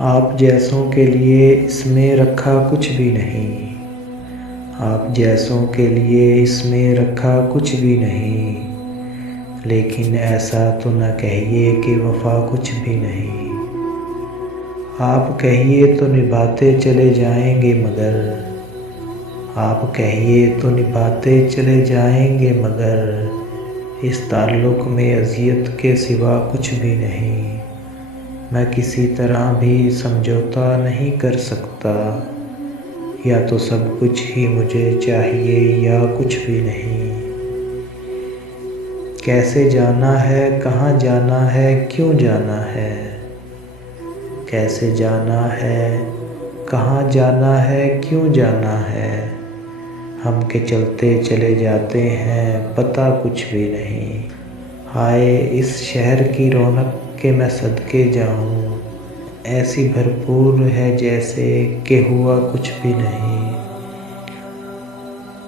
आप जैसों के लिए इसमें रखा कुछ भी नहीं। आप जैसों के लिए इसमें रखा कुछ भी नहीं। लेकिन ऐसा तो न कहिए कि वफ़ा कुछ भी नहीं। आप कहिए तो निभाते चले जाएंगे मगर, आप कहिए तो निभाते चले जाएंगे मगर इस ताल्लुक़ में अज़ियत के सिवा कुछ भी नहीं। मैं किसी तरह भी समझौता नहीं कर सकता, या तो सब कुछ ही मुझे चाहिए या कुछ भी नहीं। कैसे जाना है, कहाँ जाना है, क्यों जाना है? कैसे जाना है, कहाँ जाना है, क्यों जाना है? हम के चलते चले जाते हैं, पता कुछ भी नहीं। हाय इस शहर की रौनक के मैं सदके जाऊं, ऐसी भरपूर है जैसे कि हुआ कुछ भी नहीं।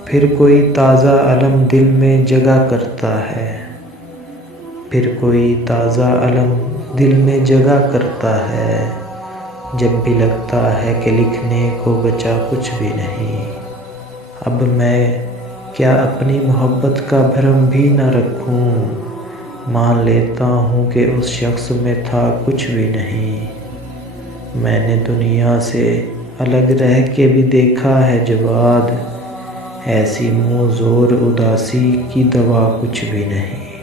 फिर कोई ताज़ा अलम दिल में जगा करता है, फिर कोई ताज़ा अलम दिल में जगा करता है, जब भी लगता है कि लिखने को बचा कुछ भी नहीं। अब मैं क्या अपनी मोहब्बत का भरम भी न रखूं, मान लेता हूँ कि उस शख्स में था कुछ भी नहीं। मैंने दुनिया से अलग रह के भी देखा है जवाद, ऐसी मुँह ज़ोर उदासी की दवा कुछ भी नहीं।